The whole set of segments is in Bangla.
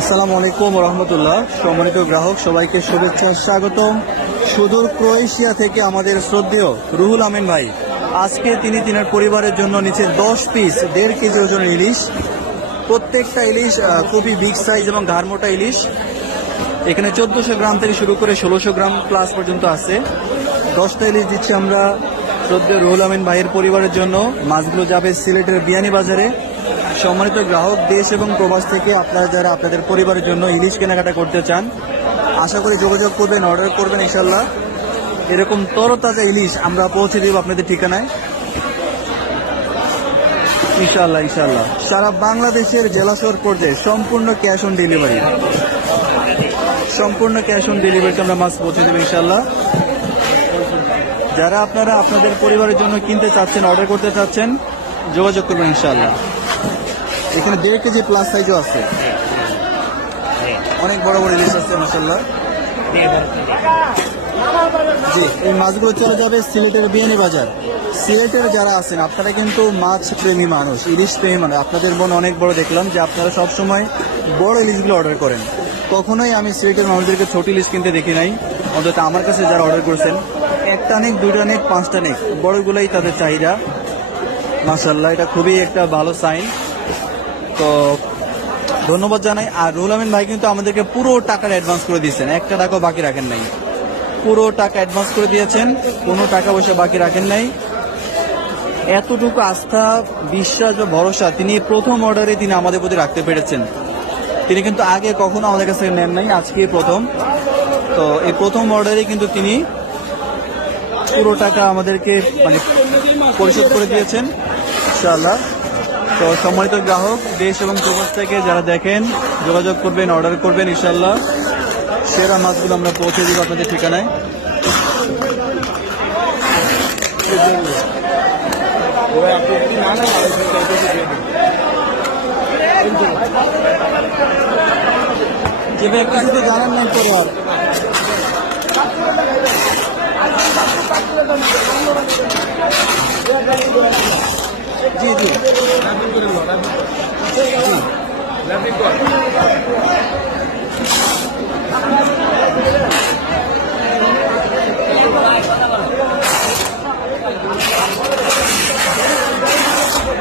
আসসালামু আলাইকুম রহমতুল্লাহ। সম্মানিত গ্রাহক সবাইকে শুভেচ্ছা স্বাগতম। সুদূর ক্রোয়েশিয়া থেকে আমাদের শ্রদ্ধেয় রুহুল আমিন ভাই আজকে তিনি তিনার পরিবারের জন্য নিচে 10 পিস 1.5 কেজি ওজনের ইলিশ। প্রত্যেকটা ইলিশ খুবই বিগ সাইজ এবং ঘাড়মোটা ইলিশ। এখানে 1400 গ্রাম থেকে শুরু করে 1600 গ্রাম প্লাস পর্যন্ত আছে। 10টা ইলিশ দিচ্ছি আমরা শ্রদ্ধেয় রুহুল আমিন ভাইয়ের পরিবারের জন্য। মাছগুলো যাবে সিলেটের বিয়ানী বাজারে। সম্মানিত গ্রাহক, দেশ এবং প্রবাস থেকে আপনারা যারা আপনাদের পরিবারের জন্য ইলিশ কেনাকাটা করতে চান, আশা করি যোগাযোগ করবেন, অর্ডার করবেন। ইনশাল্লাহ এরকম তরতাজা ইলিশ আমরা পৌঁছে দেব আপনাদের ঠিকানায় ইনশাল্লাহ। ইনশাল্লাহ সারা বাংলাদেশের জেলা শহর পর্যায়ে সম্পূর্ণ ক্যাশ অন ডেলিভারি, সম্পূর্ণ ক্যাশ অন ডেলিভারিতে আমরা মাছ পৌঁছে দেবো ইনশাল্লাহ। যারা আপনারা আপনাদের পরিবারের জন্য কিনতে চাচ্ছেন, অর্ডার করতে চাচ্ছেন, যোগাযোগ করবেন ইনশাল্লাহ। এখানে 1.5 কেজি প্লাস সাইজও আছে, অনেক বড় বড় ইলিশ আছে মাশাআল্লাহ। জি, এই মাছগুলো চলে যাবে সিলেটের বিয়ানী বাজার। সিলেটের যারা আছেন আপনারা কিন্তু মাছ প্রেমী মানুষ, ইলিশ প্রেমী মানুষ, আপনাদের মন অনেক বড়। দেখলাম যে আপনারা সবসময় বড় ইলিশগুলো অর্ডার করেন। কখনোই আমি সিলেটের মানুষদেরকে ছোট ইলিশ কিনতে দেখি নাই, অন্তত আমার কাছে যারা অর্ডার করেছেন। একটা নেক, দুইটা নেক, 5টা নেক, বড়গুলোই তাদের চাহিদা মাশাআল্লাহ। এটা খুবই একটা ভালো সাইন, তো ধন্যবাদ জানাই। আর রুহুল আমিন ভাই কিন্তু আমাদেরকে পুরো টাকার অ্যাডভান্স করে দিয়েছেন, একটা টাকাও বাকি রাখেন নাই। পুরো টাকা অ্যাডভান্স করে দিয়েছেন, কোনো টাকা পয়সা বাকি রাখেন নাই। এতটুকু আস্থা, বিশ্বাস বা ভরসা তিনি প্রথম অর্ডারে তিনি আমাদের প্রতি রাখতে পেরেছেন। তিনি কিন্তু আগে কখনো আমাদের কাছে নেন নাই, আজকে প্রথম। তো এই প্রথম অর্ডারে কিন্তু তিনি পুরো টাকা আমাদেরকে পরিশোধ করে দিয়েছেন ইনশাআল্লাহ। তো সম্মানিত গ্রাহক, দেশ এবং প্রবাস থেকে যারা দেখেন, যোগাযোগ করবেন, অর্ডার করবেন ইনশাআল্লাহ। সেরা মাছগুলো আমরা পৌঁছে দিব আপনাদের ঠিকানায়। একটু শুধু জানান নাই পরে আর জি জি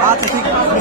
আচ্ছা ঠিক আছে।